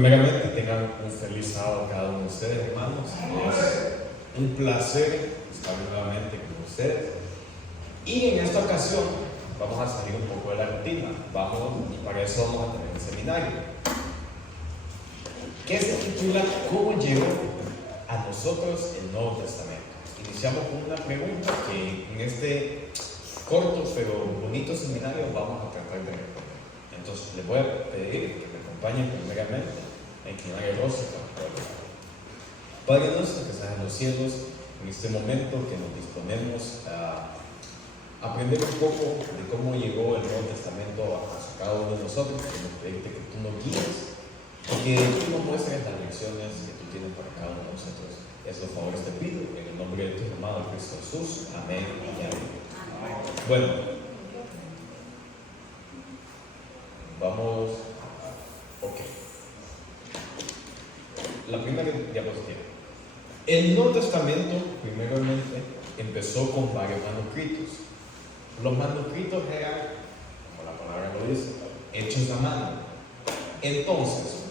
primeramente tengan un feliz sábado cada uno de ustedes, hermanos. Es un placer estar nuevamente con ustedes. Y en esta ocasión vamos a salir un poco de la rutina. Y para eso vamos a tener un seminario que se titula ¿Cómo llegó a nosotros el Nuevo Testamento? Iniciamos con una pregunta que en este corto pero bonito seminario vamos a tratar de responder. Entonces les voy a pedir que me acompañen primeramente a inclinar el rostro para poder orar. Padre nuestro que estás en los cielos, en este momento que nos disponemos a aprender un poco de cómo llegó el Nuevo Testamento a cada uno de nosotros, queremos pedirte que tú nos guíes y que tú nos muestres las lecciones que tú tienes para cada uno de nosotros. Esos favores te pido en el nombre de tu amado Cristo Jesús. Amén y amén. Bueno, vamos. Ok. La primera diapositiva. El Nuevo Testamento, primeramente, empezó con varios manuscritos. Los manuscritos eran, como la palabra lo dice, hechos a mano. Entonces,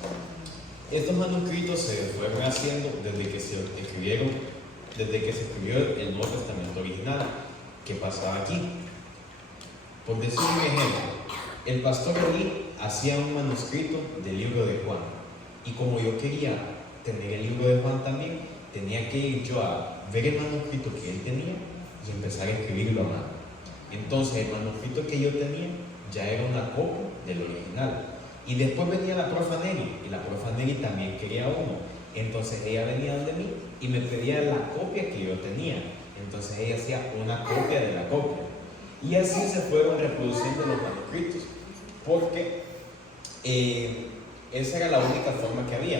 estos manuscritos se fueron haciendo desde que se escribió el Nuevo Testamento original. ¿Qué pasaba aquí? Por decir un ejemplo, el pastor Eli hacía un manuscrito del libro de Juan. Y como yo quería tener el libro de Juan también, tenía que ir yo a ver el manuscrito que él tenía y empezar a escribirlo a mano. Entonces el manuscrito que yo tenía ya era una copia del original. Y después venía la profa Nelly, y la profa Nelly también quería uno. Entonces ella venía donde mí y me pedía la copia que yo tenía. Entonces ella hacía una copia de la copia. Y así se fueron reproduciendo los manuscritos, porque esa era la única forma que había.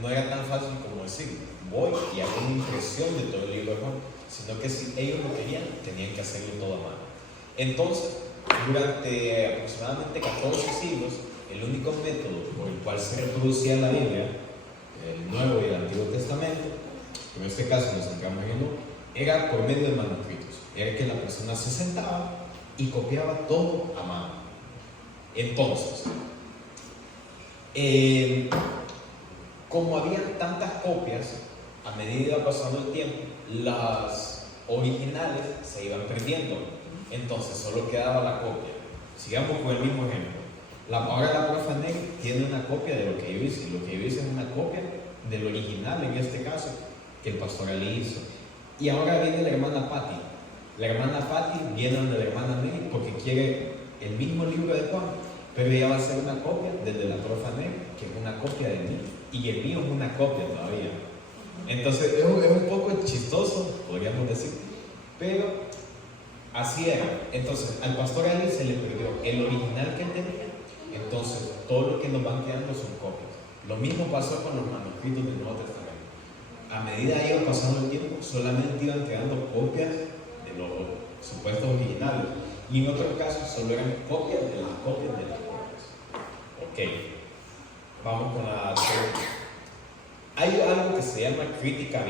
No era tan fácil como decir, voy y hago una impresión de todo el libro de Juan, sino que si ellos lo querían, tenían que hacerlo todo a mano. Entonces, durante aproximadamente 14 siglos, el único método por el cual se reproducía la Biblia, el Nuevo y el Antiguo Testamento, en este caso nos centramos en el Nuevo, era por medio de manuscritos. Era que la persona se sentaba y copiaba todo a mano. Entonces, como había tantas copias, a medida que iba pasando el tiempo, las originales se iban perdiendo. Entonces solo quedaba la copia. Sigamos con el mismo ejemplo. Ahora la profa Nelly tiene una copia de lo que yo hice. Lo que yo hice es una copia del original, en este caso, que el pastor Ali hizo. Y ahora viene la hermana Patty. La hermana Patty viene donde la hermana Nelly porque quiere el mismo libro de Juan, pero ella va a hacer una copia desde la profa Nelly, que es una copia de mí, y el mío es una copia todavía. Entonces es un poco chistoso, podríamos decir, pero así era. Entonces al pastor Ali se le perdió el original que él tenía. Entonces todo lo que nos van quedando son copias. Lo mismo pasó con los manuscritos del Nuevo Testamento. A medida que iba pasando el tiempo, solamente iban quedando copias de los supuestos originales, y en otros casos solo eran copias de las copias de las copias. Ok, vamos con la segunda. Hay algo que se llama crítica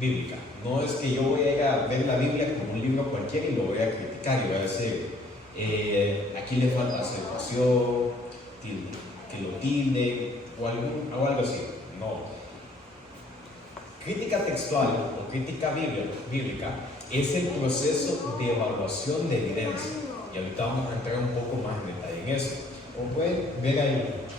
bíblica. No es que yo voy a ir a ver la Biblia como un libro cualquiera y lo voy a criticar y voy a decir, aquí le falta aceptación, que lo tilde o algo así. No. Crítica textual o crítica bíblica es el proceso de evaluación de evidencia. Y ahorita vamos a entrar un poco más en detalle en eso. Como pueden ver ahí,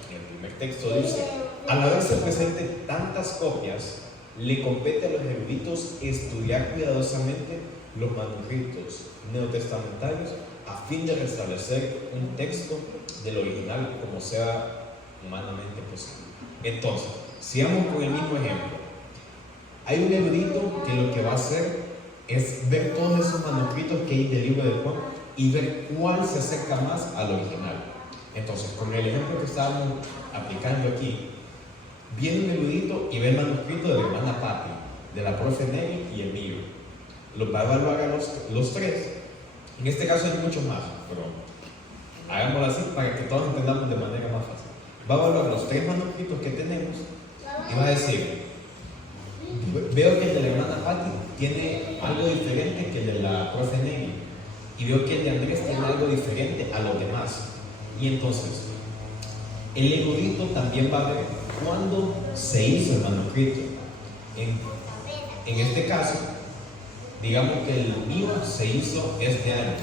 en el primer texto dice, al haberse presente tantas copias, le compete a los eruditos estudiar cuidadosamente los manuscritos neotestamentarios a fin de restablecer un texto del original como sea humanamente posible. Entonces, sigamos con el mismo ejemplo. Hay un erudito que lo que va a hacer es ver todos esos manuscritos que hay del libro de Juan y ver cuál se acerca más al original. Entonces, con el ejemplo que estábamos aplicando aquí, viene un erudito y ve el manuscrito de la hermana Patty, de la profe Nelly y el mío. Los va a evaluar a los tres. En este caso hay muchos más, pero hagámoslo así para que todos entendamos de manera más fácil. Va a evaluar los tres manuscritos que tenemos y va a decir, veo que el de la hermana Patty tiene algo diferente que el de la profe Nelly, y veo que el de Andrés tiene algo diferente a los demás. Y entonces, el erudito también va a ver ¿cuándo se hizo el manuscrito? En este caso, digamos que el mío se hizo este año,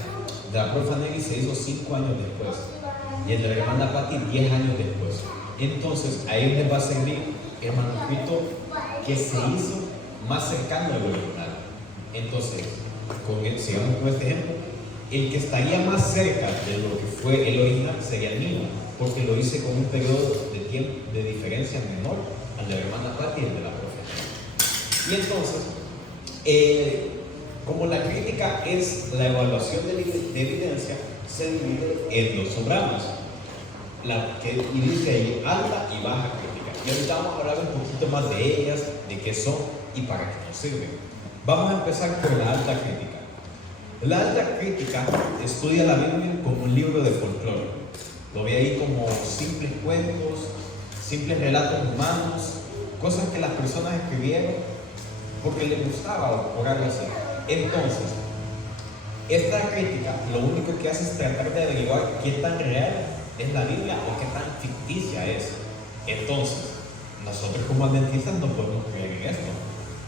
de la profa Nelly se hizo 5 años después, y el de la hermana Patti 10 años después. Entonces, a ellos les va a servir el manuscrito que se hizo más cercano al original. Entonces, sigamos con este ejemplo. El que estaría más cerca de lo que fue el original sería el mío, porque lo hice con un periodo de tiempo de diferencia menor al de la hermana Patti y el de la profe. Y entonces, como la crítica es la evaluación de evidencia, se divide en 2 ramas, y dice ahí alta y baja crítica. Y ahorita vamos a hablar un poquito más de ellas, de qué son y para qué nos sirven. Vamos a empezar con la alta crítica. La alta crítica estudia la Biblia como un libro de folclore. Lo ve ahí como simples cuentos, simples relatos humanos, cosas que las personas escribieron porque les gustaba o por algo así. Entonces, esta crítica lo único que hace es tratar de averiguar qué tan real es la Biblia o qué tan ficticia es. Entonces, nosotros como adventistas no podemos creer en esto,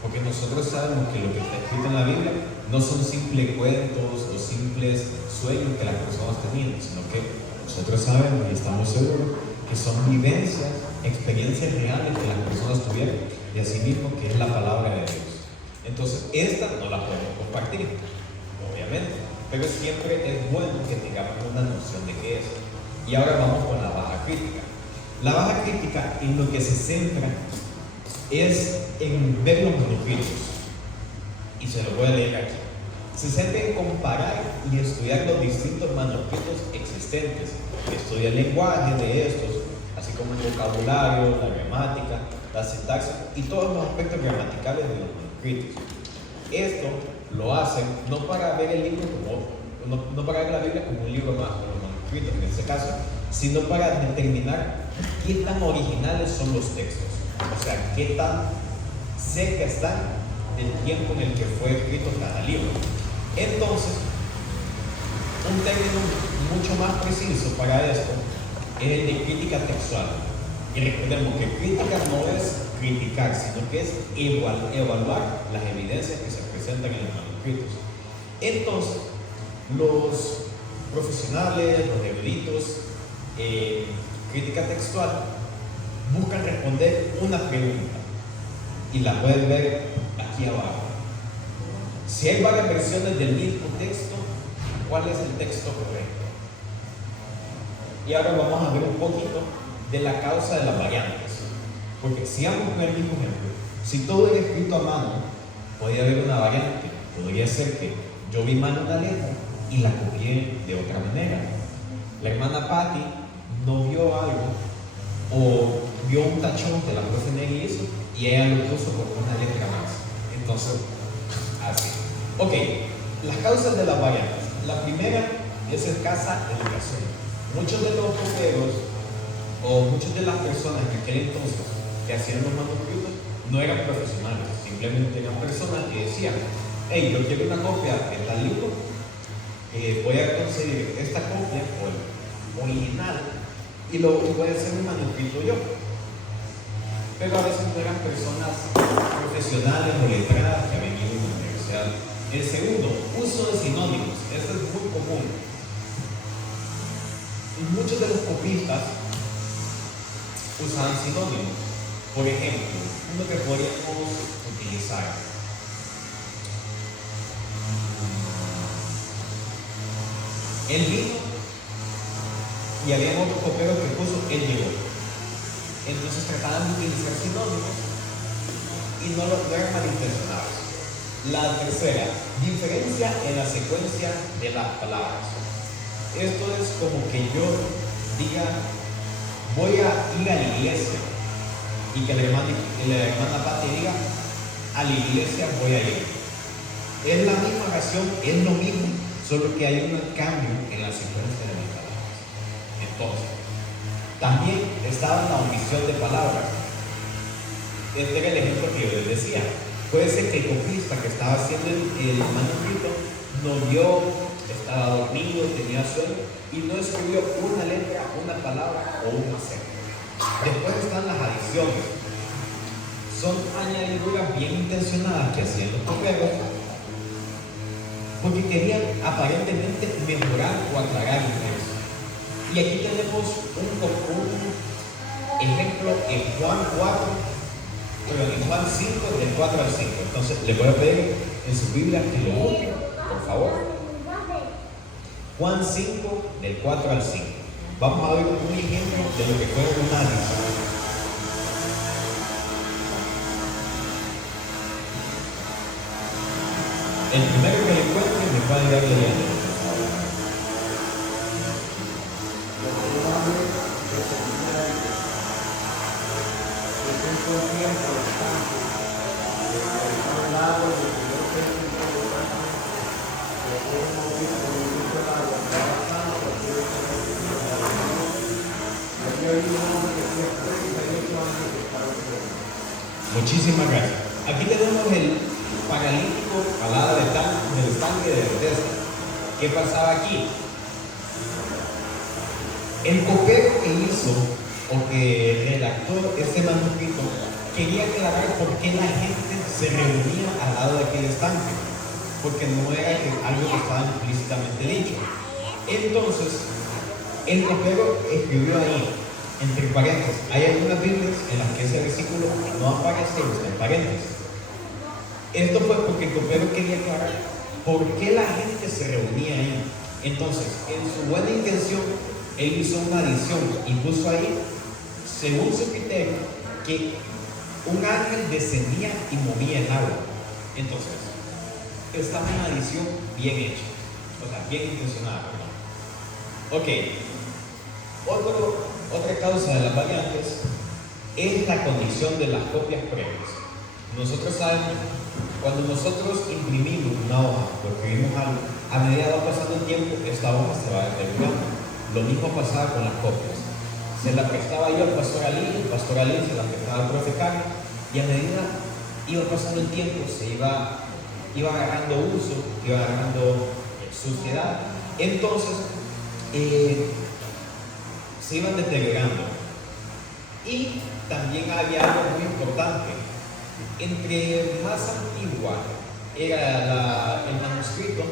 porque nosotros sabemos que lo que está escrito en la Biblia no son simples cuentos o simples sueños que las personas tenían, sino que nosotros sabemos y estamos seguros que son vivencias, experiencias reales que las personas tuvieron, y así mismo que es la palabra de Dios. Entonces, esta no la podemos compartir, obviamente, pero siempre es bueno que tengamos una noción de qué es. Y ahora vamos con la baja crítica. La baja crítica en lo que se centra es en ver los manuscritos, y se lo voy a leer aquí. Se centra en comparar y estudiar los distintos manuscritos existentes, estudia el lenguaje de estos, así como el vocabulario, la gramática, la sintaxis y todos los aspectos gramaticales de los manuscritos. Esto lo hacen no para ver el libro no para ver la Biblia como un libro más, como los manuscritos en este caso, sino para determinar qué tan originales son los textos, o sea, qué tan cerca están del tiempo en el que fue escrito cada libro. Entonces, un término mucho más preciso para esto es el de crítica textual. Y recordemos que crítica no es criticar, sino que es evaluar las evidencias que se presentan en los manuscritos. Entonces, los profesionales, los eruditos, crítica textual, buscan responder una pregunta y la pueden ver aquí abajo. Si hay varias versiones del mismo texto, ¿cuál es el texto correcto? Y ahora vamos a ver un poquito de la causa de las variantes, porque si vamos con el mismo ejemplo, si todo era escrito a mano, podría haber una variante. Podría ser que yo vi mal una letra y la copié de otra manera. La hermana Patti no vio algo o vio un tachón que la profe Nelly hizo y ella lo puso con una letra más. Entonces, así. Ok, las causas de las variantes. La primera es escasa educación. Muchos de los coperos o muchas de las personas en aquel entonces que hacían los manuscritos no eran profesionales, simplemente eran personas que decían: hey, yo quiero una copia de tal libro, voy a conseguir esta copia o el original y lo voy a hacer un manuscrito yo. Pero a veces no eran personas profesionales o letradas que habían ido a la universidad. El segundo, uso de sinónimos. Esto es muy común. Y muchos de los copistas usaban sinónimos. Por ejemplo, uno que podríamos utilizar: él vino, y había otro copero que puso él llegó. Entonces trataban de utilizar sinónimos y no eran malintencionados. La tercera, diferencia en la secuencia de las palabras. Esto es como que yo diga: voy a ir a la iglesia, y que la hermana Patti diga: a la iglesia voy a ir. Es la misma oración, es lo mismo, solo que hay un cambio en la secuencia de las palabras. Entonces, también estaba la omisión de palabras. Este era el ejemplo que yo les decía. Puede ser que el copista que estaba haciendo el manuscrito no vio, estaba dormido, tenía sueño y no escribió una letra, una palabra o un acento. Después están las adiciones. Son añadiduras bien intencionadas que hacían los coperos porque querían aparentemente mejorar o aclarar el texto. Y aquí tenemos un ejemplo en Juan 4, en Juan 5, del 4 al 5. Entonces, les voy a pedir en su Biblia que lo busquen, por favor. Juan 5, del 4 al 5. Vamos a ver un ejemplo de lo que fue una adición. El primero que le encuentre me puede ir leyendo. Muchísimas gracias. Aquí tenemos el paralítico al lado del estanque de Bethesda. ¿Qué pasaba aquí? El copero que hizo o que redactó este manuscrito quería aclarar por qué la gente se reunía al lado de aquel estanque, porque no era algo que estaba implícitamente dicho. Entonces, el copero escribió ahí, entre paréntesis. Hay algunas Biblias en las que ese versículo no aparece y está en paréntesis. Esto fue porque el copero quería aclarar por qué la gente se reunía ahí. Entonces, en su buena intención, él hizo una adición y puso ahí, según su criterio, que un ángel descendía y movía el agua. Entonces, esta es una adición bien hecha, o sea, bien intencionada. Ok, otra causa de las variantes es la condición de las copias previas. Nosotros sabemos, cuando nosotros imprimimos una hoja o escribimos algo, a medida que va pasando el tiempo, esta hoja se va deteriorando. Lo mismo pasaba con las copias. Se la prestaba yo al pastor Ali, el pastor Ali se la prestaba al profe Carlos, y a medida iba pasando el tiempo, se iba agarrando uso, iba agarrando suciedad. Entonces, se iban deteriorando. Y también había algo muy importante. Entre más antigua era el manuscrito,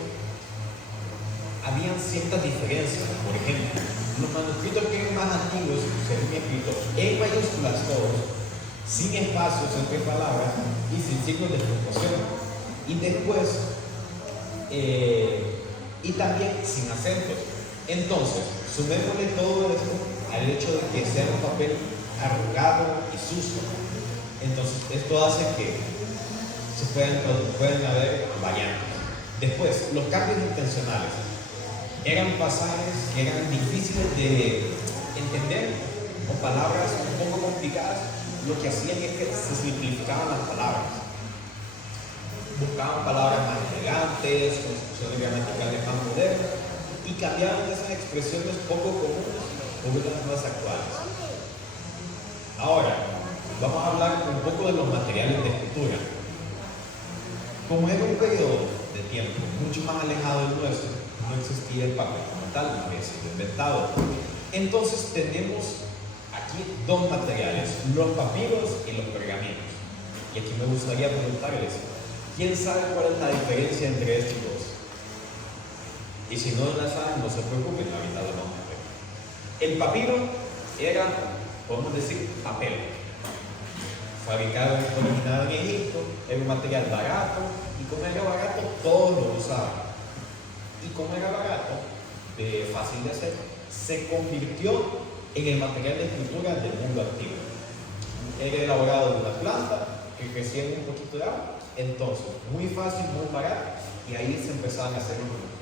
habían ciertas diferencias. Por ejemplo, los manuscritos que eran más antiguos, según mi escrito, en mayúsculas todos, sin espacios entre palabras y sin signos de puntuación. Y después, y también sin acentos. Entonces, sumémosle todo esto al hecho de que sea un papel arrugado y sucio. Entonces, esto hace que se puedan haber variantes. Después, los cambios intencionales. Eran pasajes que eran difíciles de entender o palabras un poco complicadas. Lo que hacían es que se simplificaban las palabras. Buscaban palabras más elegantes, construcciones gramaticales más modernas y cambiaban esas expresiones poco comunes por unas más actuales. Ahora, vamos a hablar un poco de los materiales de escritura. Como era un periodo de tiempo mucho más alejado del nuestro, no existía el papel como tal, no había sido inventado. Entonces tenemos aquí dos materiales, los papiros y los pergaminos. Y aquí me gustaría preguntarles, ¿quién sabe cuál es la diferencia entre estos dos? Y si no la saben, no se preocupen, ahorita lo vamos a ver. El papiro era, podemos decir, papel. Fabricado originado en Egipto, era un material barato, y como era barato, todos lo usaban. Y como era barato, fácil de hacer, se convirtió en el material de escritura del mundo antiguo. Era elaborado de una planta que crecía en un poquito de agua, entonces muy fácil, muy barato, y ahí se empezaban a hacer los manuscritos.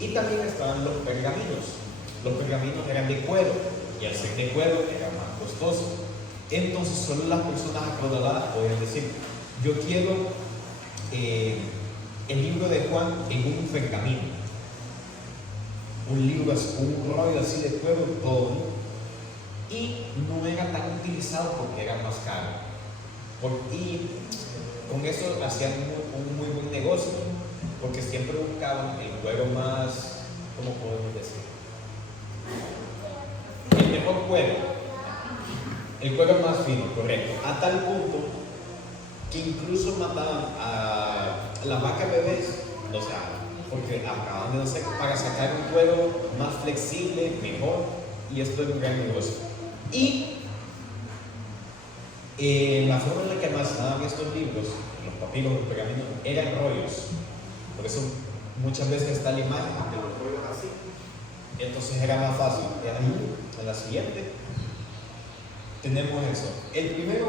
Y también estaban los pergaminos. Los pergaminos eran de cuero, y al ser de cuero era más costoso. Entonces solo las personas acaudaladas podían decir, yo quiero el libro de Juan en un pergamino, un libro, un rollo así de cuero todo, y no era tan utilizado porque era más caro. Y con eso hacían un muy buen negocio, porque siempre buscaban el cuero más, ¿cómo podemos decir? El mejor cuero. El cuero más fino, correcto. A tal punto que incluso mataban a las vacas bebés, o sea, porque acaban de nacer, para sacar un cuero más flexible, mejor, y esto es un gran negocio. Y la forma en la que almacenaban estos libros, los papiros, los pergaminos, eran rollos. Por eso muchas veces está la imagen de los rollos así. Entonces era más fácil. Ahí, en la siguiente, tenemos eso. El primero,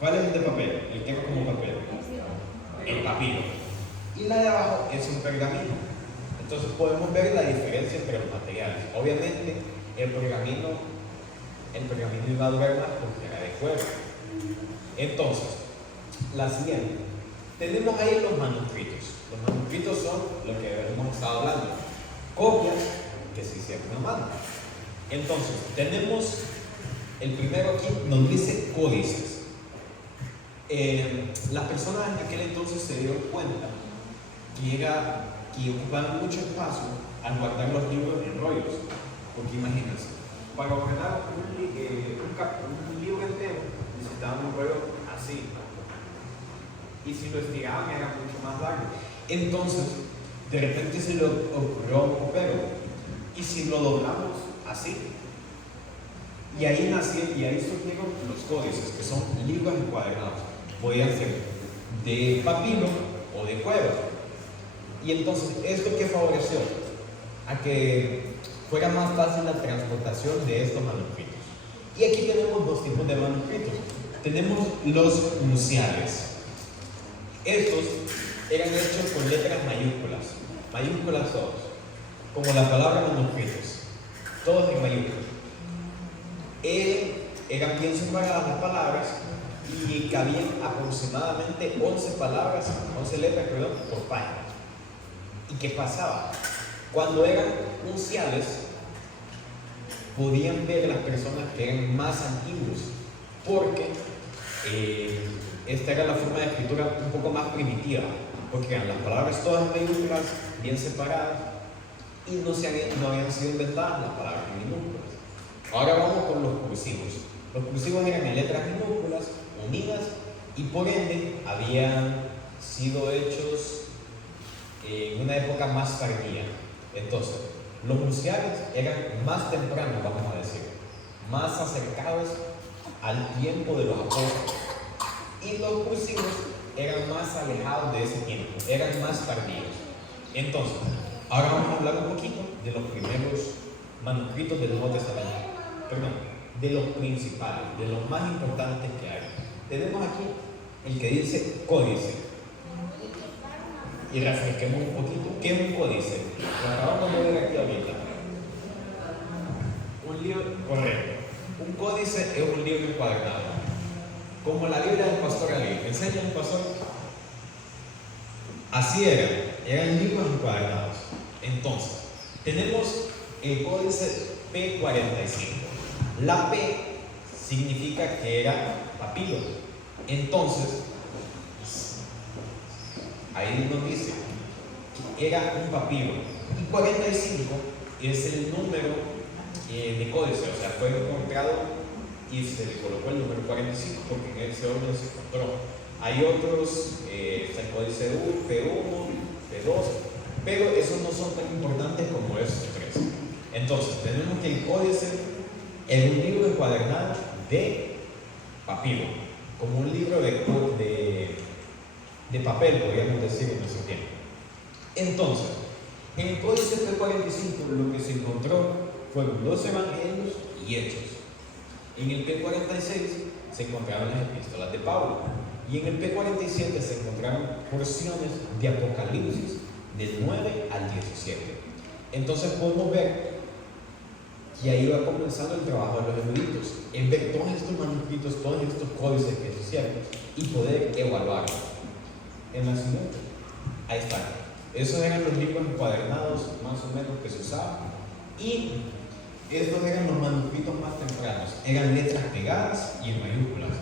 ¿cuál es el de papel? El que es como papel. El papiro. Y la de abajo es un pergamino. Entonces podemos ver la diferencia entre los materiales. Obviamente, el pergamino iba a durar más porque era de cuero. Entonces, la siguiente. Tenemos ahí los manuscritos. Los manuscritos son lo que hemos estado hablando. Copias que se hicieron a mano. Entonces, tenemos el primero aquí, nos dice códices. Las personas en aquel entonces se dieron cuenta que ocupaban mucho espacio al guardar los libros en rollos. Porque imagínense, para ordenar un libro entero necesitaban un rollo así. Y si lo estiraban era mucho más largo. Entonces, de repente se le ocurrió a un copero, ¿y si lo doblamos así? Y ahí surgieron los códices, que son libros encuadernados. Podían ser de papiro o de cuero. Y entonces, ¿esto qué favoreció? A que fuera más fácil la transportación de estos manuscritos. Y aquí tenemos dos tipos de manuscritos. Tenemos los unciales. Estos eran hechos con letras mayúsculas todos, como la palabra manuscritos, todos en mayúsculas. Eran bien separadas las palabras y cabían aproximadamente 11 letras por página. ¿Y qué pasaba? Cuando eran unciales, podían ver las personas que eran más antiguos, porque esta era la forma de escritura un poco más primitiva, porque eran las palabras todas mayúsculas, bien separadas, y no habían sido inventadas las palabras minúsculas. Ahora vamos con los cursivos. Los cursivos eran en letras minúsculas, unidas, y por ende habían sido hechos en una época más tardía. Entonces, los unciales eran más tempranos, vamos a decir, más acercados al tiempo de los apóstoles. Y los cursivos eran más alejados de ese tiempo, eran más tardíos. Entonces, ahora vamos a hablar un poquito de los primeros manuscritos del Nuevo Testamento. De los principales, de los más importantes que hay. Tenemos aquí el que dice códice. Y refresquemos un poquito. ¿Qué es un códice? Lo acabamos de ver aquí ahorita. Un libro, correcto. Un códice es un libro encuadernado. Como la Biblia del pastor Ali. ¿Enseña un pastor? Así eran libros encuadernados. Entonces, tenemos el códice P45. La P significa que era papiro. Entonces, ahí nos dice que era un papiro. Y 45 es el número de códice, o sea, fue encontrado y se le colocó el número 45 porque en ese orden se encontró. Hay otros, está el códice P1, P2, pero esos no son tan importantes como esos tres. Entonces, tenemos que el códice es un libro encuadernado de papiro, como un libro de papel, podríamos decir en nuestro tiempo. Entonces, en el códice P45 lo que se encontró fueron los evangelios y hechos. En el P46 se encontraron las epístolas de Pablo. Y en el P47 se encontraron porciones de Apocalipsis del 9 al 17. Entonces podemos ver que ahí va comenzando el trabajo de los eruditos, en ver todos estos manuscritos, todos estos códices que se hicieron y poder evaluarlos. En la siguiente, ahí están. Esos eran los libros encuadernados más o menos que se usaban. Y estos eran los manuscritos más tempranos. Eran letras pegadas y en mayúsculas.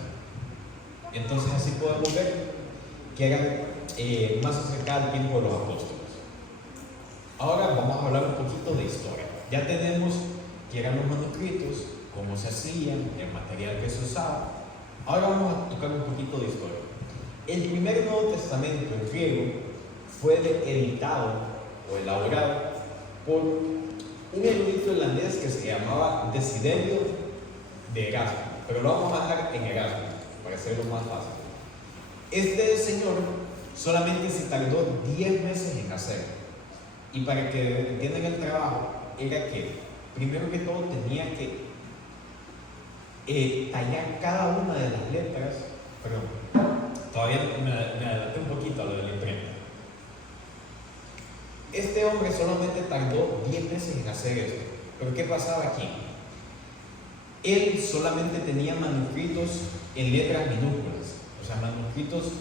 Entonces así podemos ver que eran más acercados al tiempo de los apóstoles. Ahora vamos a hablar un poquito de historia. Ya tenemos que eran los manuscritos, cómo se hacían, el material que se usaba. Ahora vamos a tocar un poquito de historia. El primer Nuevo Testamento en griego fue editado o elaborado por un erudito irlandés que se llamaba Desiderio de Erasmo, pero lo vamos a dejar en Erasmo para hacerlo más fácil. Este señor solamente se tardó 10 meses en hacerlo, y para que entiendan el trabajo, era que primero que todo tenía que tallar cada una de las letras. Perdón, todavía me adelanté un poquito a lo de la imprenta. Este hombre solamente tardó 10 meses en hacer esto. Pero ¿qué pasaba aquí? Él solamente tenía manuscritos en letras minúsculas, o sea, manuscritos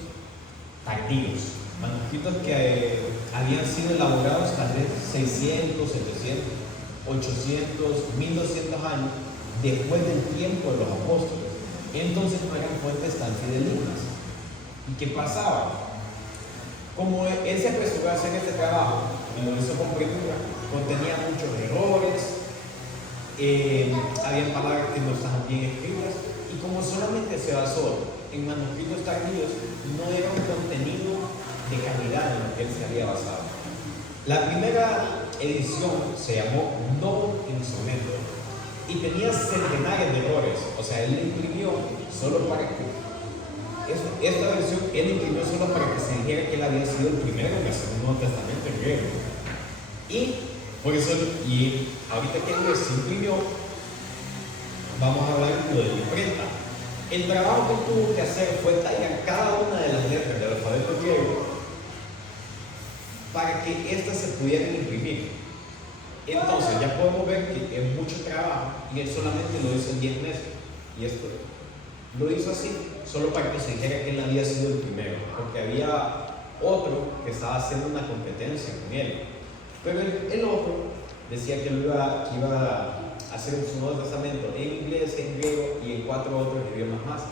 tardíos, manuscritos que habían sido elaborados tal vez 600, 700, 800, 1200 años después del tiempo de los apóstoles. Entonces no eran fuentes tan fidedignas. ¿Y qué pasaba? Como él se apresuró a hacer este trabajo y lo hizo con premura, contenía muchos errores, había palabras que no estaban bien escritas, y como solamente se basó en manuscritos tardíos, no era un contenido de calidad en lo que él se había basado. La primera edición se llamó Novum Instrumento y tenía centenares de errores. O sea, él imprimió solo para que esta versión él imprimió solo para que se dijera que él había sido el primero en hacer un Nuevo Testamento en griego. Y por eso, y ahorita que él se imprimió, vamos a hablar de la imprenta. El trabajo que tuvo que hacer fue tallar cada una de las letras del alfabeto griego para que éstas se pudieran imprimir. Entonces ya podemos ver que es mucho trabajo y él solamente lo hizo en 10 meses. Y esto lo hizo así, solo para que se dijera que él había sido el primero, porque había otro que estaba haciendo una competencia con él. Pero el otro decía que iba a hacer su Nuevo Testamento en inglés, en griego y en 4 otros idiomas más.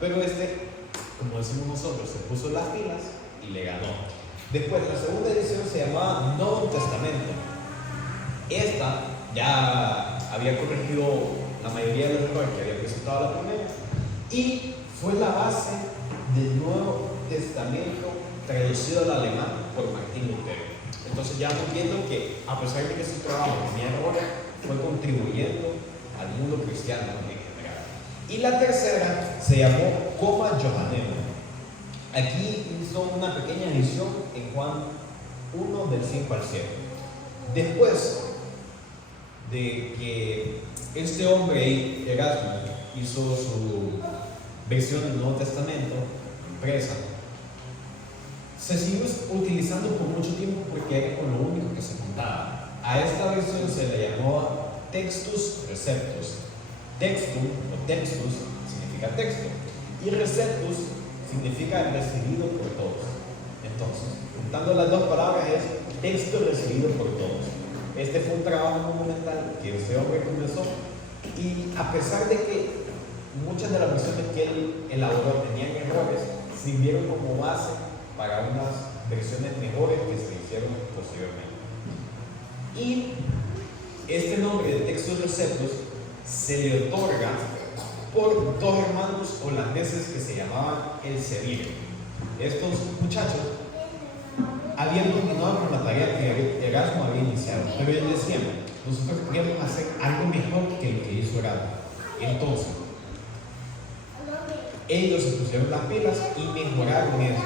Pero este, como decimos nosotros, se puso las pilas y le ganó. Después, la segunda edición se llamaba Nuevo Testamento. Esta ya había corregido la mayoría de los errores que había presentado la primera y fue la base del Nuevo Testamento traducido al alemán por Martín Lutero. Entonces ya vamos viendo que a pesar de que su trabajo tenía errores, fue contribuyendo al mundo cristiano en general. Y la tercera se llamó Coma Johanneo. Aquí hizo una pequeña edición en Juan 1 del 5 al 7. Después de que este hombre, Erasmo, hizo su versión del Nuevo Testamento impresa, se siguió utilizando por mucho tiempo porque era con lo único que se contaba. A esta versión se le llamó Textus Receptus. Textum o Textus significa texto y Receptus significa recibido por todos. Entonces, juntando las dos palabras es texto recibido por todos. Este fue un trabajo monumental que este hombre comenzó, y a pesar de que muchas de las versiones que él elaboró tenían errores, sirvieron como base para unas versiones mejores que se hicieron posteriormente. Y este nombre de Textus Receptus se le otorga por dos hermanos holandeses que se llamaban Elsevier. Estos muchachos habían continuado con la tarea que Erasmo había iniciado, pero ellos decían: nosotros queríamos hacer algo mejor que lo que hizo Erasmo. Entonces, ellos se pusieron las pilas y mejoraron esto.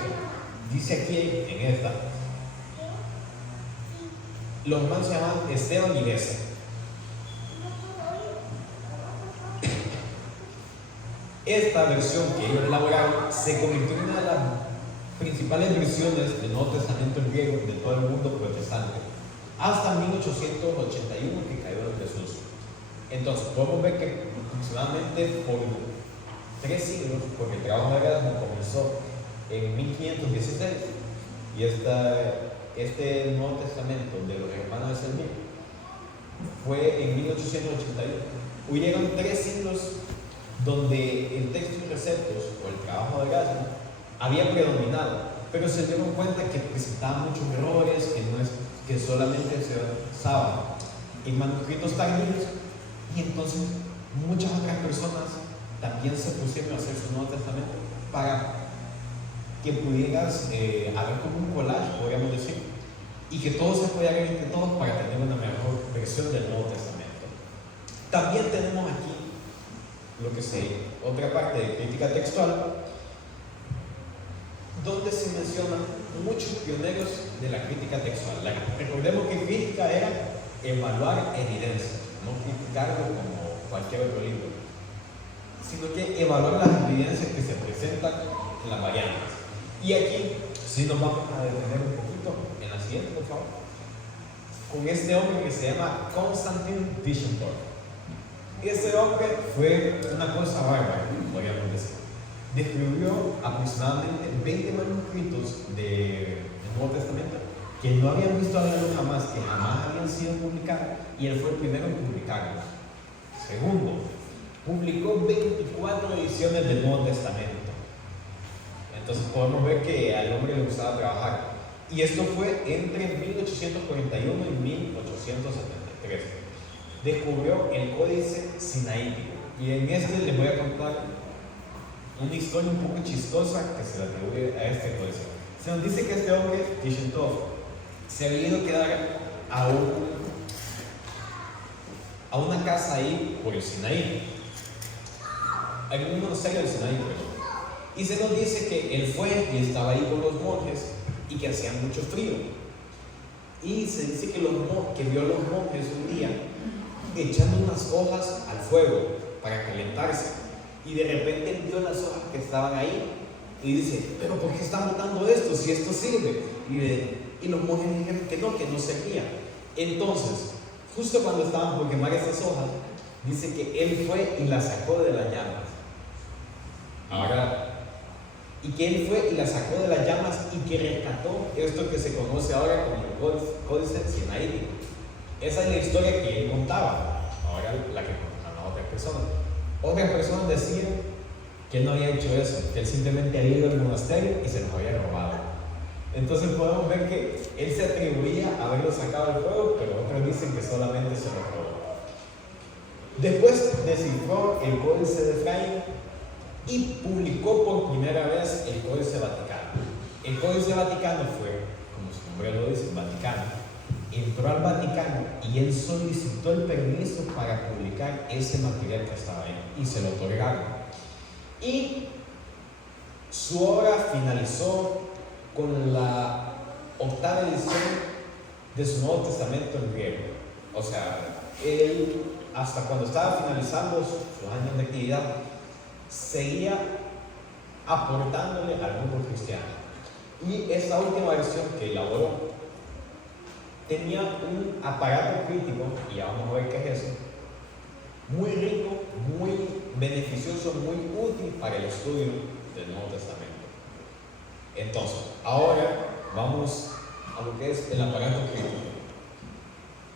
Dice aquí en esta, los hermanos se llaman Esteban y Besa. Esta versión que ellos elaboraron se convirtió en una de las principales versiones del Nuevo Testamento en griego de todo el mundo protestante, hasta 1881 que cayó en desuso. Entonces podemos ver que aproximadamente por 3 siglos, porque el trabajo de Erasmo comenzó en 1516 y este Nuevo Testamento de los hermanos de Elsevier fue en 1881. Hubieron 3 siglos donde el Textus Receptus o el trabajo de Erasmo había predominado, pero se dieron cuenta que presentaban muchos errores, que solamente se basaban en manuscritos tardíos, y entonces muchas otras personas también se pusieron a hacer su Nuevo Testamento para que pudieras haber como un collage, podríamos decir, y que todo se pudiera ver entre todos para tener una mejor versión del Nuevo Testamento. También tenemos aquí otra parte de crítica textual, donde se mencionan muchos pioneros de la crítica textual. Recordemos que crítica era evaluar evidencias, no criticarlo como cualquier otro libro, sino que evaluar las evidencias que se presentan en las variantes. Y aquí sí nos vamos a detener un poquito en la siguiente, por favor, con este hombre que se llama Konstantin Tischendorf. Este hombre fue una cosa bárbara, podríamos decir. Describió aproximadamente 20 manuscritos del Nuevo Testamento que no habían visto a la luz jamás, que jamás habían sido publicados, y él fue el primero en publicarlos. Segundo, publicó 24 ediciones del Nuevo Testamento. Entonces podemos ver que al hombre le gustaba trabajar. Y esto fue entre 1841 y 1873. Descubrió el Códice Sinaítico. Y en este les voy a contar una historia un poco chistosa que se le atribuye a este códice. Se nos dice que este hombre, Tischendorf, se había ido a quedar a una casa ahí por el Sinaí, en un monasterio del Sinaí, y se nos dice que él fue y estaba ahí con los monjes y que hacía mucho frío. Y se dice que vio a los monjes un día echando unas hojas al fuego para calentarse, y de repente vio las hojas que estaban ahí y dice: pero ¿por qué están botando esto si esto sirve? Y los monjes dijeron que no servía. Entonces, justo cuando estaban por quemar esas hojas, dice que él fue y las sacó de las llamas. Y que él fue y la sacó de las llamas y que rescató esto que se conoce ahora como el Códice Sinaítico. Esa es la historia que él contaba. Ahora la que contaban otras personas. Otras personas decían que él no había hecho eso, que él simplemente había ido al monasterio y se los había robado. Entonces podemos ver que él se atribuía a haberlo sacado del fuego, pero otros dicen que solamente se lo robó. Después descifró el Códice de Efraín y publicó por primera vez el Códice Vaticano. El Códice Vaticano fue, como su nombre lo dice, Vaticano. Entró al Vaticano y él solicitó el permiso para publicar ese material que estaba ahí, y se lo otorgaron. Y su obra finalizó con la 8ª edición de su Nuevo Testamento en griego. O sea, él, hasta cuando estaba finalizando sus años de actividad, seguía aportándole al mundo cristiano. Y esta última versión que elaboró tenía un aparato crítico, y ya vamos a ver qué es eso, muy rico, muy beneficioso, muy útil para el estudio del Nuevo Testamento. Entonces, ahora vamos a lo que es el aparato crítico.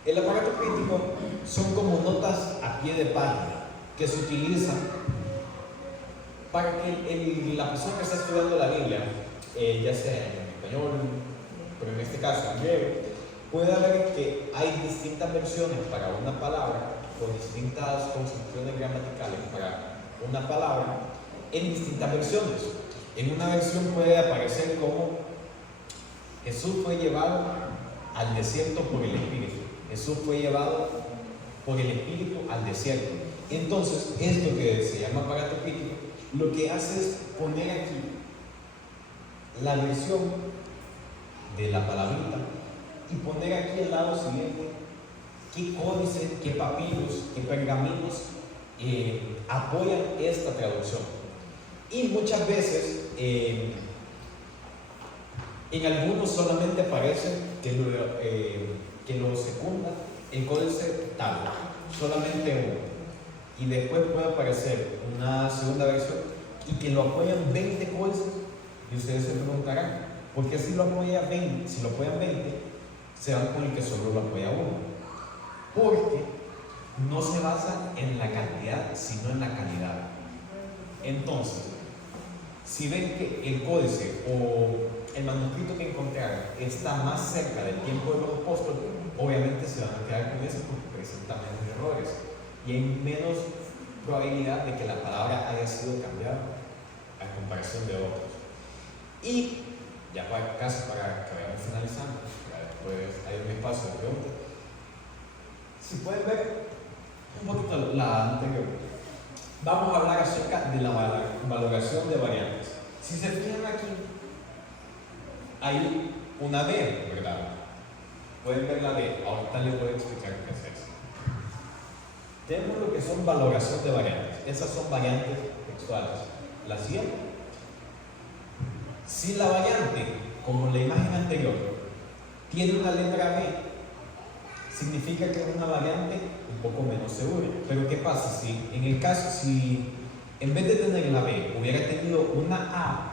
El aparato crítico son como notas a pie de página que se utilizan para que la persona que está estudiando la Biblia, ya sea en español, pero en este caso en griego, pueda ver que hay distintas versiones para una palabra, con distintas construcciones gramaticales para una palabra, en distintas versiones. En una versión puede aparecer como: Jesús fue llevado al desierto por el Espíritu. Jesús fue llevado por el Espíritu al desierto. Entonces, esto que se llama aparato crítico, lo que hace es poner aquí la versión de la palabrita y poner aquí al lado siguiente qué códices, qué papiros, qué pergaminos apoyan esta traducción. Y muchas veces en algunos solamente aparece que lo secunda el códice tal, solamente uno. Y después puede aparecer una segunda versión y que lo apoyan 20 códices, y ustedes se preguntarán: ¿por qué si lo apoyan 20, se van con el que solo lo apoya uno? Porque no se basa en la cantidad, sino en la calidad. Entonces, si ven que el códice o el manuscrito que encontraron está más cerca del tiempo de los apóstoles, obviamente se van a quedar con eso porque presentan menos errores y hay menos probabilidad de que la palabra haya sido cambiada a comparación de otros. Y ya para casi para que vayamos finalizando, ya después hay un espacio de preguntas. Si pueden ver un poquito la anterior, vamos a hablar acerca de la valoración de variantes. Si se fijan aquí, hay una B, ¿verdad? Pueden ver la B, ahorita les voy a explicar qué es eso. Tenemos lo que son valoración de variantes. Esas son variantes textuales. La siguiente. Si la variante, como en la imagen anterior, tiene una letra B, significa que es una variante un poco menos segura. Pero ¿qué pasa? Si en el caso, si en vez de tener la B hubiera tenido una A,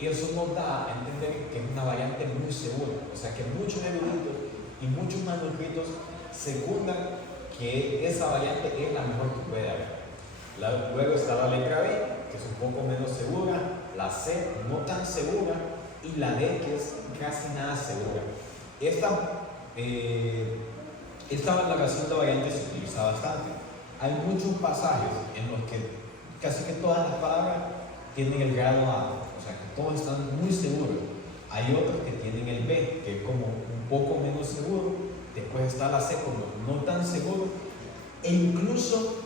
eso nos da a entender que es una variante muy segura. O sea que muchos eruditos y muchos manuscritos secundan que esa variante es la mejor que puede haber. Luego está la letra B, que es un poco menos segura, la C no tan segura y la D, que es casi nada segura. Esta valoración de variantes se utiliza bastante. Hay muchos pasajes en los que casi que todas las palabras tienen el grado A, o sea que todos están muy seguros. Hay otros que tienen el B, que es como un poco menos seguro. Después está la C como no tan seguro. E incluso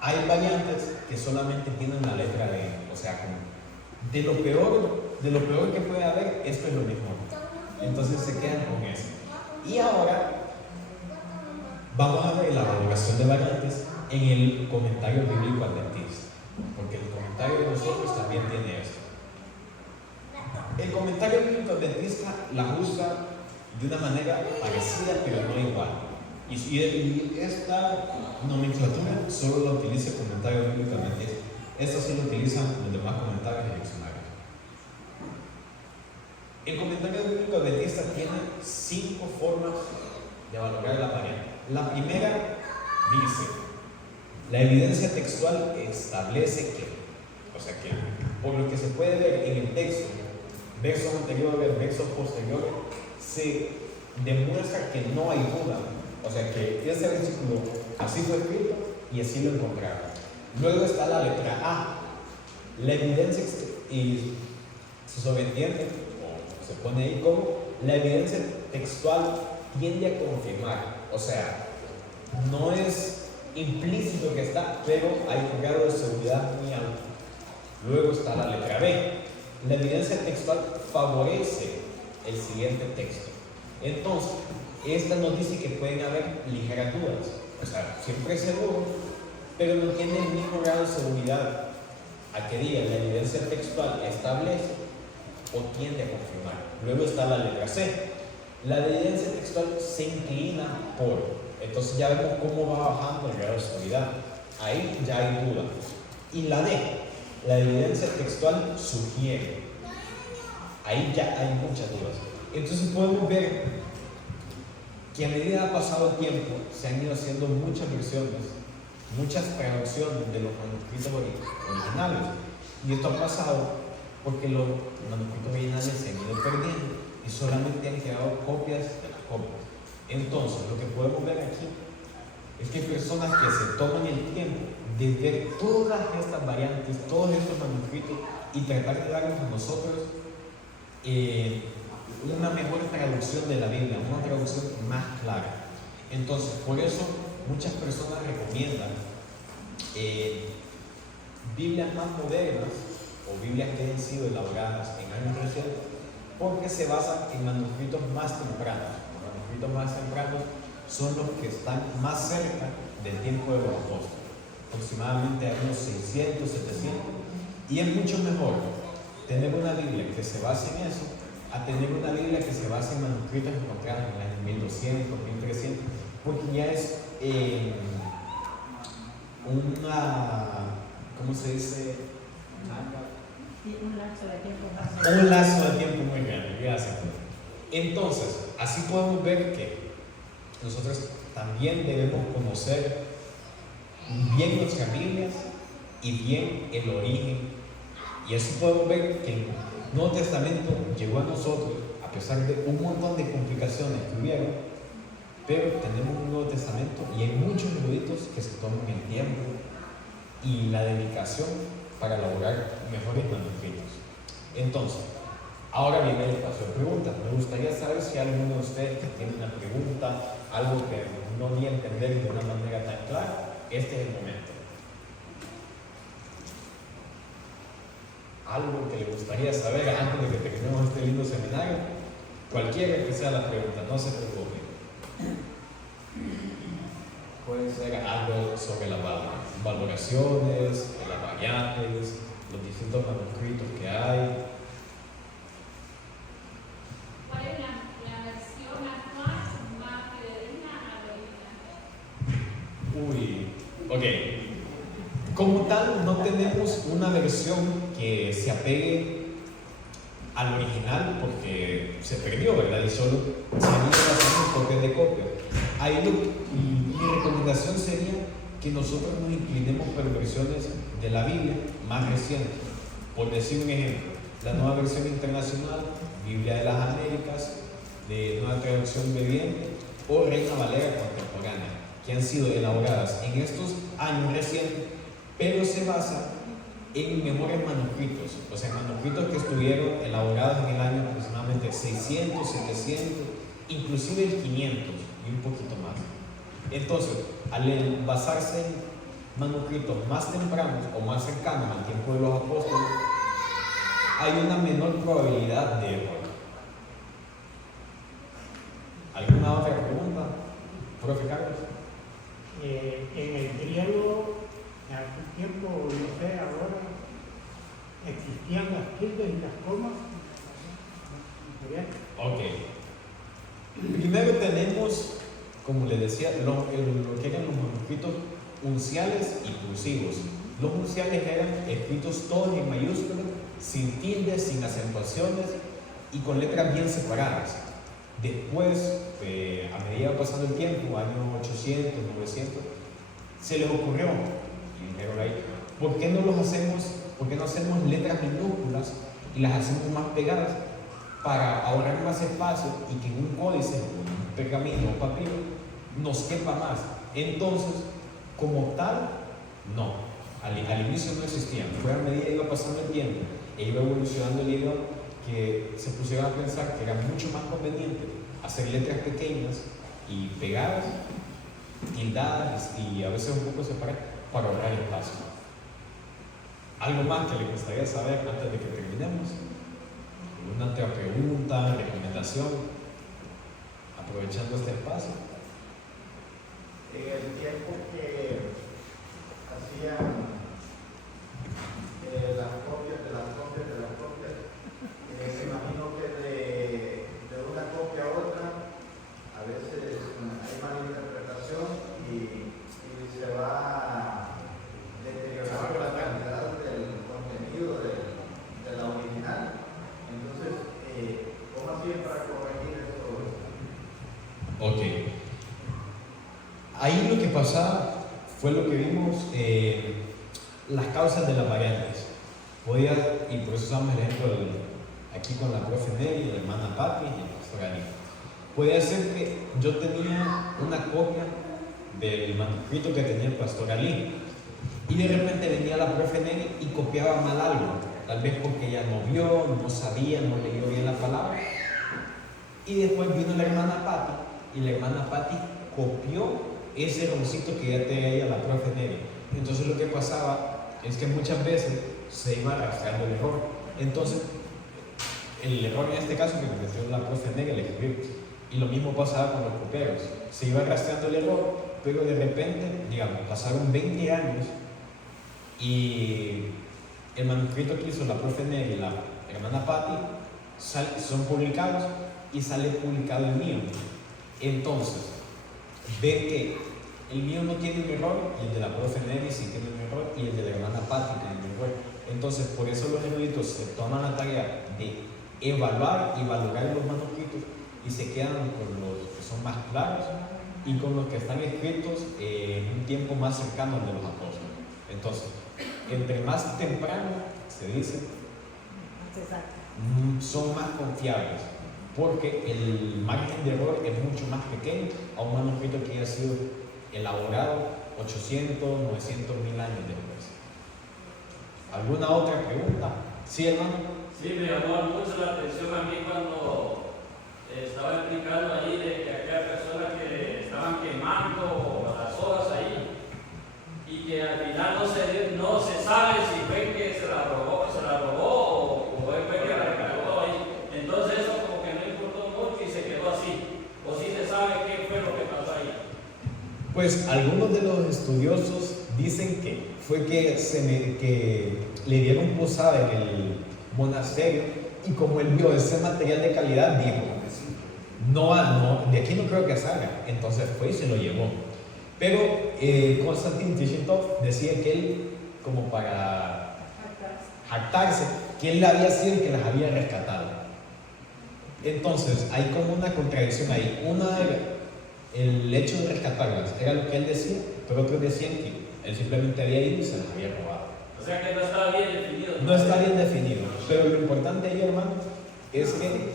hay variantes que solamente tienen la letra B. O sea, como de lo peor que puede haber, esto es lo mejor. Entonces se quedan con eso. Y ahora vamos a ver la valoración de variantes en el comentario bíblico adventista, porque el comentario de nosotros también tiene esto. El comentario bíblico adventista la usa de una manera parecida, pero no igual. Y esta nomenclatura solo la utiliza el comentario bíblico adventista. Esta sí lo utilizan los demás comentarios y diccionarios. El comentario bíblico adventista tiene 5 formas de valorar la variante. La primera dice: la evidencia textual establece que, o sea que, por lo que se puede ver en el texto, versos anteriores, versos posteriores, se demuestra que no hay duda. O sea que ese versículo así fue escrito y así lo encontraron. Luego está la letra A. La evidencia, y se sobreentiende, o se pone ahí como, la evidencia textual tiende a confirmar. O sea, no es implícito que está, pero hay un grado de seguridad muy alto. Luego está la letra B. La evidencia textual favorece el siguiente texto. Entonces, esta nos dice que pueden haber ligeras dudas. O sea, siempre es seguro, pero no tiene el mismo grado de seguridad a que diga la evidencia textual establece o tiende a confirmar. Luego está la letra C. La evidencia textual se inclina por. Entonces ya vemos cómo va bajando el grado de seguridad. Ahí ya hay duda. Y la D. La evidencia textual sugiere. Ahí ya hay muchas dudas. Entonces podemos ver que a medida que ha pasado el tiempo se han ido haciendo muchas versiones, muchas traducciones de los manuscritos originales. Y esto ha pasado porque los manuscritos originales se han ido perdiendo y solamente han quedado copias de las copias. Entonces, lo que podemos ver aquí es que hay personas que se toman el tiempo de ver todas estas variantes, todos estos manuscritos y tratar de darnos a nosotros una mejor traducción de la Biblia, una traducción más clara. Entonces, por eso muchas personas recomiendan Biblias más modernas o Biblias que han sido elaboradas en años recientes, porque se basan en manuscritos más tempranos. Los manuscritos más tempranos son los que están más cerca del tiempo de los apóstoles, aproximadamente a unos 600, 700, y es mucho mejor tener una Biblia que se base en eso a tener una Biblia que se base en manuscritos encontrados en el año 1200, 1300, porque ya es ¿cómo se dice? Un lapso de tiempo más. Un lapso de tiempo muy grande, gracias. Entonces, así podemos ver que nosotros también debemos conocer bien nuestras Biblias y bien el origen. Y así podemos ver que el Nuevo Testamento llegó a nosotros, a pesar de un montón de complicaciones que hubieron, pero tenemos un Nuevo Testamento y hay muchos eruditos que se toman el tiempo y la dedicación para elaborar mejores manuscritos. Entonces, ahora viene el espacio de preguntas. Me gustaría saber si alguno de ustedes que tiene una pregunta, algo que no voy a entender de una manera tan clara. Este es el momento. Algo que le gustaría saber antes de que terminemos este lindo seminario. Cualquiera que sea la pregunta, no se preocupe. Puede ser algo sobre las valoraciones, las variantes, los distintos manuscritos que hay. ¿Cuál es la versión actual más fidedigna a la original? Ok. Como tal, no tenemos una versión que se apegue al original porque se perdió, ¿verdad? Y solo se han ido haciendo copias de copias. Ahí mi recomendación sería que nosotros nos inclinemos por versiones de la Biblia más recientes. Por decir un ejemplo, la nueva versión internacional, Biblia de las Américas, de Nueva Traducción Viviente o Reina Valera contemporánea, que han sido elaboradas en estos años recientes, pero se basa en mejores manuscritos, o sea, manuscritos que estuvieron elaborados en el año aproximadamente 600, 700, inclusive el 500 y un poquito más. Entonces, al basarse en manuscritos más tempranos o más cercanos al tiempo de los apóstoles, hay una menor probabilidad de error. ¿Alguna otra pregunta? ¿Profe Carlos? En el griego, en algún tiempo, no sé, ahora, existían las tildes y las comas. ¿Bien? Ok. Primero tenemos, como les decía, lo que eran los manuscritos unciales y cursivos. Los unciales eran escritos todos en mayúsculas, sin tildes, sin acentuaciones y con letras bien separadas. Después, a medida que pasando el tiempo, años 800, 900, se les ocurrió, y dijeron ahí, ¿por qué no hacemos letras minúsculas y las hacemos más pegadas para ahorrar más espacio y que en un códice, un pergamino o papiro, nos quepa más? Entonces, como tal, no. Al inicio no existían. Fue a medida que iba pasando el tiempo e iba evolucionando el idioma que se pusieron a pensar que era mucho más conveniente hacer letras pequeñas y pegadas, tildadas y a veces un poco separadas para ahorrar espacio. ¿Algo más que le gustaría saber antes de que terminemos? ¿Alguna otra pregunta, recomendación? Aprovechando este espacio. En el tiempo que hacían las copias, me imagino que de una copia a otra a veces hay mala interpretación y se va deteriorando la calidad del contenido de la original. Entonces, ¿cómo hacían para corregir eso? Ok. Ahí lo que pasaba fue lo que vimos, las causas de las variantes. Y por eso usamos el ejemplo aquí con la profe Nelly, la hermana Patti y el pastor Ali. Podía ser que yo tenía una copia del manuscrito que tenía el pastor Ali y de repente venía la profe Nelly y copiaba mal algo, tal vez porque ella no vio, no sabía, no leyó bien la palabra. Y después vino la hermana Patti y la hermana Patti copió ese errorcito que ya tenía ella la profe Nelly. Entonces lo que pasaba es que muchas veces se iba arrastrando el error. Entonces, el error en este caso que cometió la profe Nelly al escribir. Y lo mismo pasaba con los coperos. Se iba arrastrando el error, pero de repente, digamos, pasaron 20 años y el manuscrito que hizo la profe Nelly y la hermana Patti son publicados y sale publicado el mío. Entonces, ven que el mío no tiene un error y el de la profe Nelly sí tiene un error y el de la hermana Patti tiene un error. Entonces, por eso los eruditos se toman la tarea de evaluar y valorar los manuscritos y se quedan con los que son más claros y con los que están escritos en un tiempo más cercano al de los apóstoles. Entonces, entre más temprano se dice, son más confiables. porque el margen de error es mucho más pequeño a un manuscrito que haya sido elaborado 800, 900 mil años después. ¿Alguna otra pregunta? ¿Sí, hermano? Sí, me llamó mucho la atención a mí cuando estaba explicando ahí de que aquellas personas que estaban quemando las hojas ahí y que al final no se sabe si fue que se la robó o fue que la recargó ahí. Entonces eso como que no importó mucho y se quedó así. O si se sabe qué fue lo que pasó ahí. Pues algunos de los estudiosos dicen que fue que le dieron posada en el monasterio y como él vio ese material de calidad dijo, no, de aquí no creo que salga. Entonces fue y se lo llevó. Pero Konstantin Tikhonov decía que él, como para jactarse, que él había sido el que las había rescatado. Entonces hay como una contradicción ahí. Una era el hecho de rescatarlas, era lo que él decía, pero otros decían que él simplemente había ido y se las había robado. O sea que no estaba bien definido. No está bien definido, pero lo importante ahí, hermano, es que,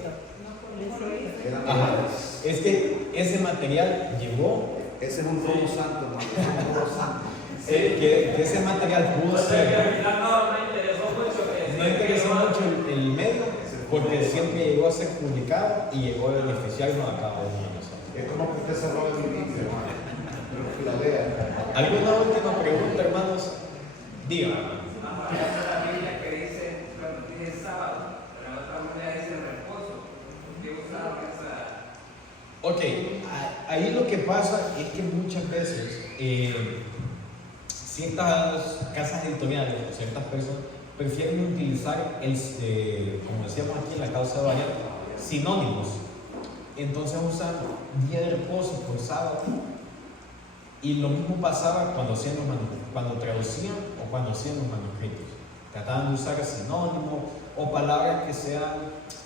es que ese material llegó, Ese es un robo santo, hermano. Es un robo santo. que ese material pudo O sea que ser, al final no interesó mucho que no interesó mucho el medio, porque siempre llegó a ser publicado y llegó a beneficiarnos a cada uno de nosotros. Es como que usted se roba el inicio, hermano. Pero que la lea. ¿Alguna última pregunta, hermanos? Díganme. Esa es la Biblia que dice cuando tiene sábado, pero en otra manera dice reposo. ¿Por qué usaron esa? Ok, ahí lo que pasa es que muchas veces ciertas casas editoriales o ciertas personas prefieren utilizar, como decíamos aquí en la causa de variante, sinónimos. Entonces usan día de reposo por sábado. Y lo mismo pasaba cuando traducían o cuando hacían los manuscritos. Trataban de usar sinónimos o palabras que sean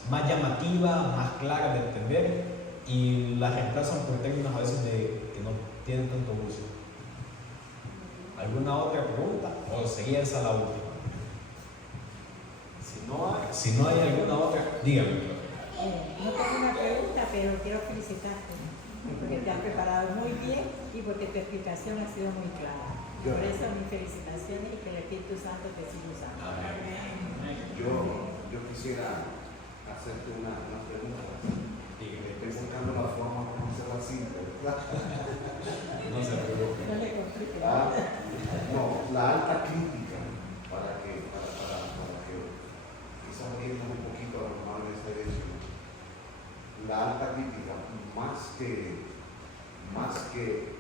más llamativas, más claras de entender y las reemplazan por términos a veces que no tienen tanto uso. ¿Alguna otra pregunta? ¿O sería esa la última? Si no hay alguna otra, dígame. No tengo una pregunta, pero quiero felicitarte porque te has preparado muy bien y porque tu explicación ha sido muy clara. Por eso mis felicitaciones y que el Espíritu Santo te siga usando. Yo quisiera hacerte una pregunta. Estoy buscando la forma de hacerla simple, ¿verdad? No se preocupe. No le compliques. No, la alta crítica, para que quizás orientemos un poquito a los hermanos de esta iglesia. La alta crítica, más que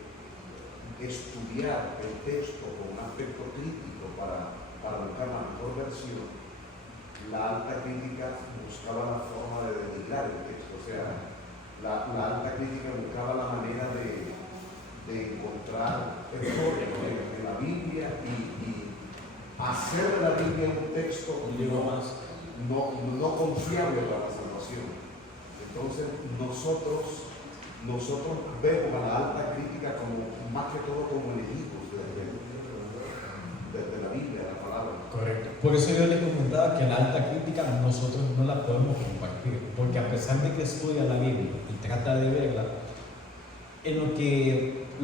estudiar el texto con un aspecto crítico para buscar la mejor versión, la alta crítica buscaba la forma de denigrar el texto. O sea, la alta crítica buscaba la manera de encontrar errores en la Biblia y hacer de la Biblia un texto no confiable para la salvación. Entonces nosotros vemos a la alta crítica como, más que todo, como enemigos de la Biblia, de la palabra. Correcto. Por eso yo les comentaba que la alta crítica nosotros no la podemos compartir, porque a pesar de que estudia la Biblia y trata de verla, en lo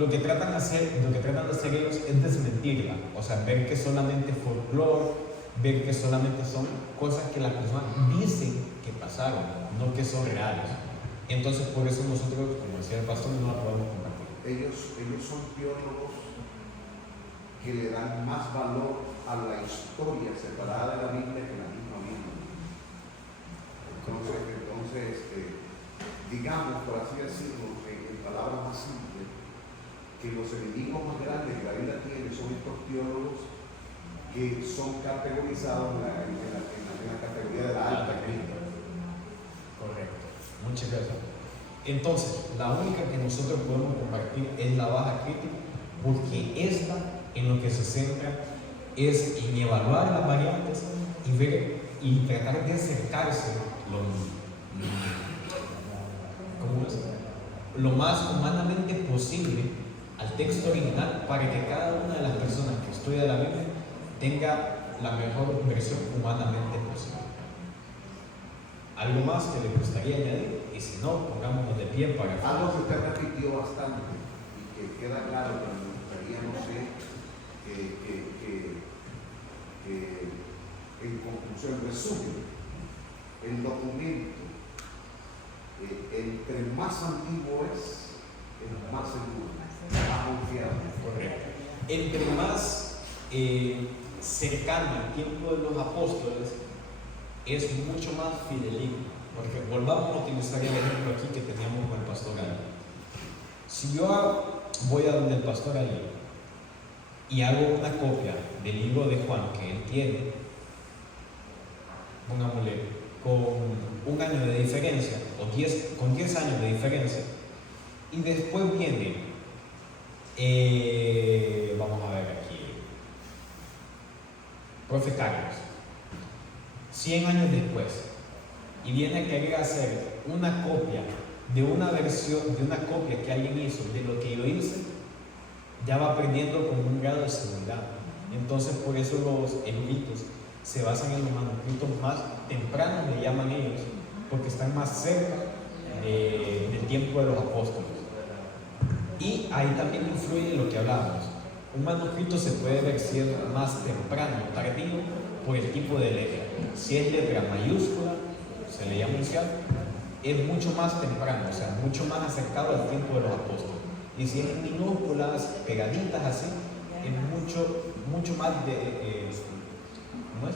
que tratan de hacer ellos es desmentirla, o sea, ver que solamente folclore, ver que solamente son cosas que las personas dicen que pasaron, no que son reales. Entonces, por eso nosotros, como decía el pastor, no la podemos compartir. Ellos son teólogos que le dan más valor a la historia separada de la Biblia que la misma Biblia. Entonces digamos, por así decirlo, en palabras más simples, que los enemigos más grandes que la Biblia tiene son estos teólogos que son categorizados en la categoría de la alta crítica. Correcto. Muchas gracias. Entonces, la única que nosotros podemos compartir es la baja crítica, porque esta en lo que se centra es en evaluar las variantes y ver y tratar de acercarse lo más humanamente posible al texto original para que cada una de las personas que estudia la Biblia tenga la mejor versión humanamente posible. ¿Algo más que le gustaría añadir? Y si no, pongámonos de pie para... Algo que usted repitió bastante y que queda claro, pero me gustaría, no sé, en conclusión, resumen, el documento, entre más antiguo es más seguro, más confiable. Correcto. Entre más cercano al tiempo de los apóstoles, es mucho más fidedigno. Porque volvamos a utilizar el ejemplo aquí que teníamos con el pastor Ali. Si yo voy a donde el pastor Ali y hago una copia del libro de Juan que él tiene, pongámosle, con un año de diferencia, o con 10 años de diferencia, y después viene, vamos a ver aquí, profe Carlos, 100 años después, y viene a querer hacer una copia de una versión, de una copia que alguien hizo de lo que yo hice, ya va perdiendo con un grado de seguridad. Entonces, por eso los eruditos se basan en los manuscritos más tempranos, le llaman ellos, porque están más cerca del tiempo de los apóstoles. Y ahí también influye lo que hablábamos. Un manuscrito se puede ver si es más temprano o tardío por el tipo de letra. Si es letra mayúscula, se le llama inicial, es mucho más temprano, o sea, mucho más acercado al tiempo de los apóstoles. Y si es minúsculas, pegaditas así, es mucho más ¿cómo es?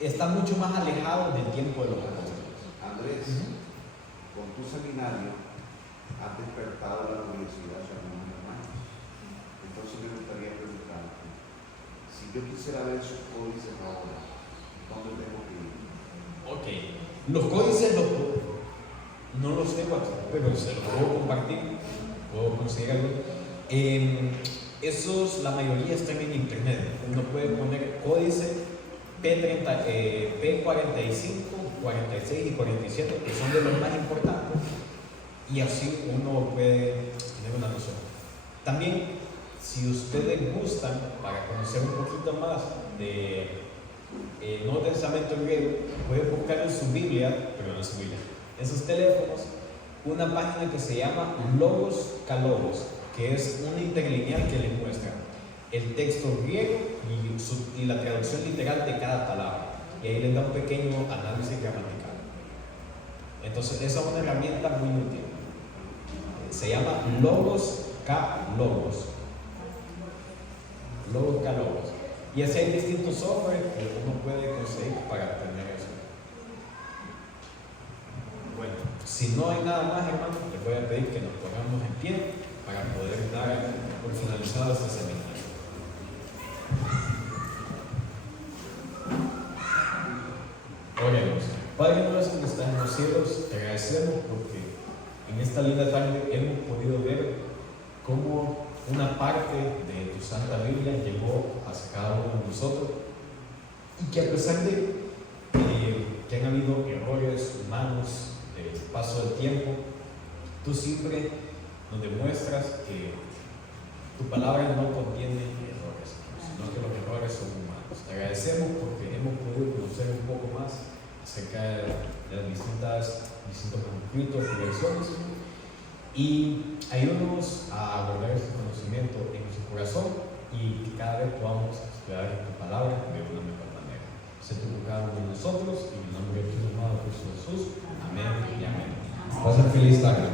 Está mucho más alejado del tiempo de los apóstoles. Andrés, con tu seminario has despertado la curiosidad de algunos hermanos. Entonces me gustaría preguntarte, si yo quisiera ver sus códices ahora, ¿dónde tengo que ir? Ok, los códices no los tengo aquí, pero se los puedo compartir, puedo conseguirlo. Esos, la mayoría están en internet. Uno puede poner códice P45, 46 y 47, que son de los más importantes, y así uno puede tener una noción. También, si ustedes gustan, para conocer un poquito más de Nuevo Testamento griego, pueden buscar en su Biblia, en sus teléfonos, una página que se llama Logos Kalogos, que es una interlineal que les muestra el texto griego y la traducción literal de cada palabra, y ahí les da un pequeño análisis gramatical. Entonces esa es una herramienta muy útil. Se llama Logos Kalogos. Logos Kalogos. Y así hay distintos software que uno puede conseguir para tener eso. Bueno, si no hay nada más, hermanos, les voy a pedir que nos pongamos en pie para poder dar por finalizado este seminario. Oremos. Padre nuestro que estás en los cielos, te agradecemos porque en esta linda tarde hemos podido ver cómo una parte de tu Santa Biblia llegó a cada uno de nosotros, y que a pesar de que han habido errores humanos del paso del tiempo, tú siempre nos demuestras que tu palabra no contiene errores, sino que los errores son humanos. Te agradecemos porque hemos podido conocer un poco más acerca de las distintos conflictos y versiones, y ayúdanos a guardar este conocimiento en nuestro corazón y que cada vez podamos estudiar tu palabra de una mejor manera. Se te cada uno de nosotros, y en el nombre de tu amado Cristo Jesús. Amén y amén. Pasen feliz tarde.